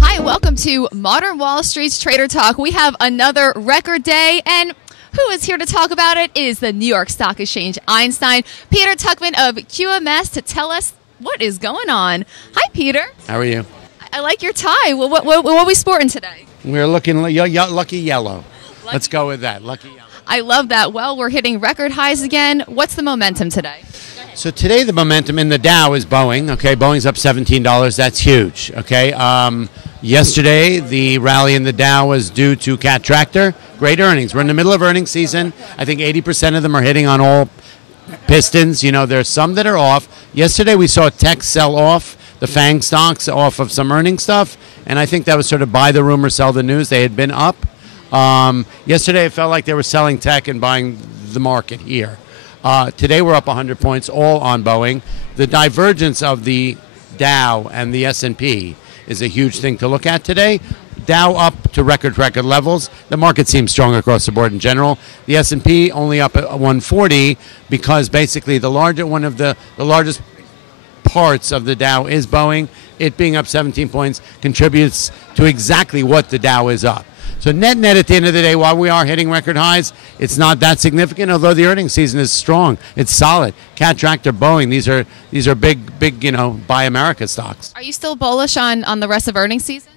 Hi, welcome to Modern Wall Street's Trader Talk. We have another record day, and who is here to talk about it is the New York Stock Exchange Einstein, Peter Tuchman of QMS, to tell us what is going on. Hi, Peter. How are you? I like your tie. What are we sporting today? We're looking lucky yellow. Let's go with that. Lucky yellow. I love that. Well, we're hitting record highs again. What's the momentum today? So today the momentum in the Dow is Boeing. Okay, Boeing's up $17. That's huge. Okay. Yesterday the rally in the Dow was due to Cat Tractor. Great earnings. We're in the middle of earnings season. I think 80% of them are hitting on all pistons. You know, there's some that are off. Yesterday we saw tech sell off. The FANG stocks off of some earnings stuff, and I think that was sort of buy the rumor, sell the news. They had been up. Yesterday it felt like they were selling tech and buying the market here. Today we're up 100 points, all on Boeing. The divergence of the Dow and the S&P is a huge thing to look at today. Dow up to record levels. The market seems strong across the board in general. The S&P only up at 140 because basically one of the largest parts of the Dow is Boeing. It being up 17 points contributes to exactly what the Dow is up. So net at the end of the day, while we are hitting record highs, it's not that significant, although the earnings season is strong. It's solid. Cat Tractor, Boeing, these are big, Buy America stocks. Are you still bullish on the rest of earnings season?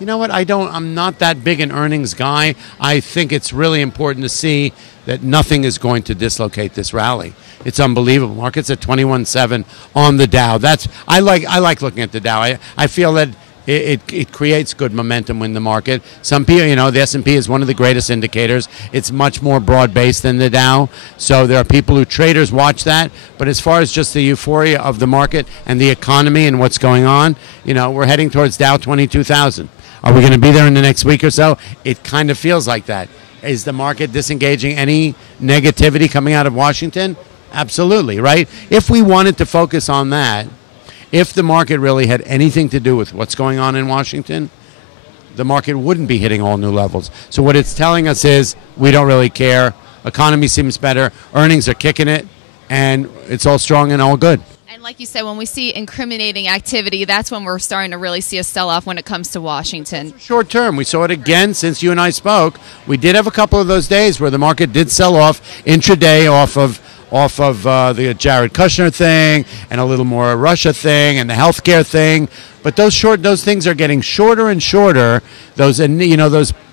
You know what? I'm not that big an earnings guy. I think it's really important to see that nothing is going to dislocate this rally. It's unbelievable. Market's at 21.7 on the Dow. I like looking at the Dow. I feel that it creates good momentum in the market. Some people, the S&P is one of the greatest indicators. It's much more broad-based than the Dow. So there are people traders watch that. But as far as just the euphoria of the market and the economy and what's going on, we're heading towards Dow 22,000. Are we going to be there in the next week or so? It kind of feels like that. Is the market disengaging any negativity coming out of Washington? Absolutely, right? If we wanted to focus on that, if the market really had anything to do with what's going on in Washington, the market wouldn't be hitting all new levels. So what it's telling us is we don't really care. Economy seems better. Earnings are kicking it, and it's all strong and all good. And like you said, when we see incriminating activity, that's when we're starting to really see a sell-off when it comes to Washington. Short term. We saw it again since you and I spoke. We did have a couple of those days where the market did sell off intraday off of the Jared Kushner thing and a little more Russia thing and the healthcare thing. But those things are getting shorter and shorter. Those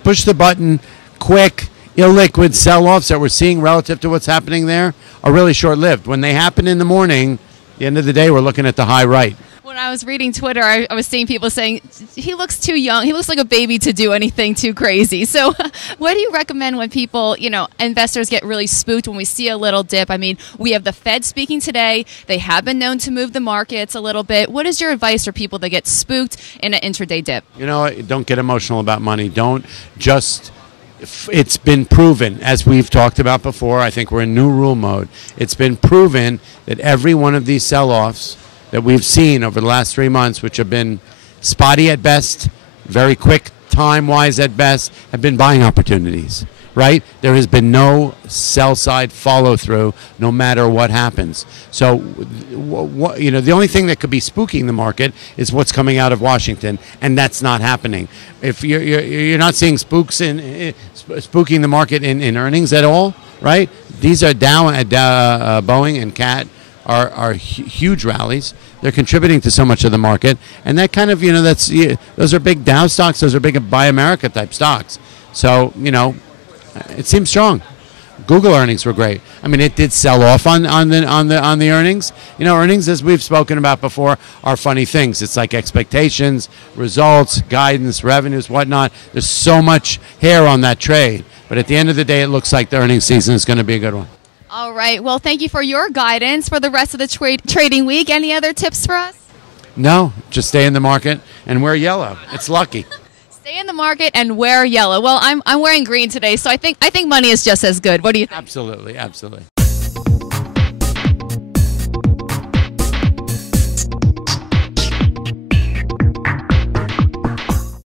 push the button, quick, illiquid sell-offs that we're seeing relative to what's happening there are really short-lived. When they happen in the morning, at the end of the day, we're looking at the high right. When I was reading Twitter, I was seeing people saying, he looks too young. He looks like a baby to do anything too crazy. So what do you recommend when people, investors get really spooked when we see a little dip? I mean, we have the Fed speaking today. They have been known to move the markets a little bit. What is your advice for people that get spooked in an intraday dip? Don't get emotional about money. It's been proven, as we've talked about before, I think we're in new rule mode. It's been proven that every one of these sell-offs that we've seen over the last 3 months, which have been spotty at best, very quick time-wise at best, have been buying opportunities, right? There has been no sell-side follow-through no matter what happens. So, the only thing that could be spooking the market is what's coming out of Washington, and that's not happening. If you're not seeing spooking the market in earnings at all, right? These are down at Boeing and Cat. Are huge rallies. They're contributing to so much of the market, and that kind of those are big Dow stocks. Those are big Buy America type stocks. So it seems strong. Google earnings were great. I mean, it did sell off on the earnings. Earnings, as we've spoken about before, are funny things. It's like expectations, results, guidance, revenues, whatnot. There's so much hair on that trade, but at the end of the day, it looks like the earnings season is going to be a good one. All right. Well, thank you for your guidance for the rest of the trading week. Any other tips for us? No, just stay in the market and wear yellow. It's lucky. Stay in the market and wear yellow. Well, I'm wearing green today, so I think money is just as good. What do you think? Absolutely.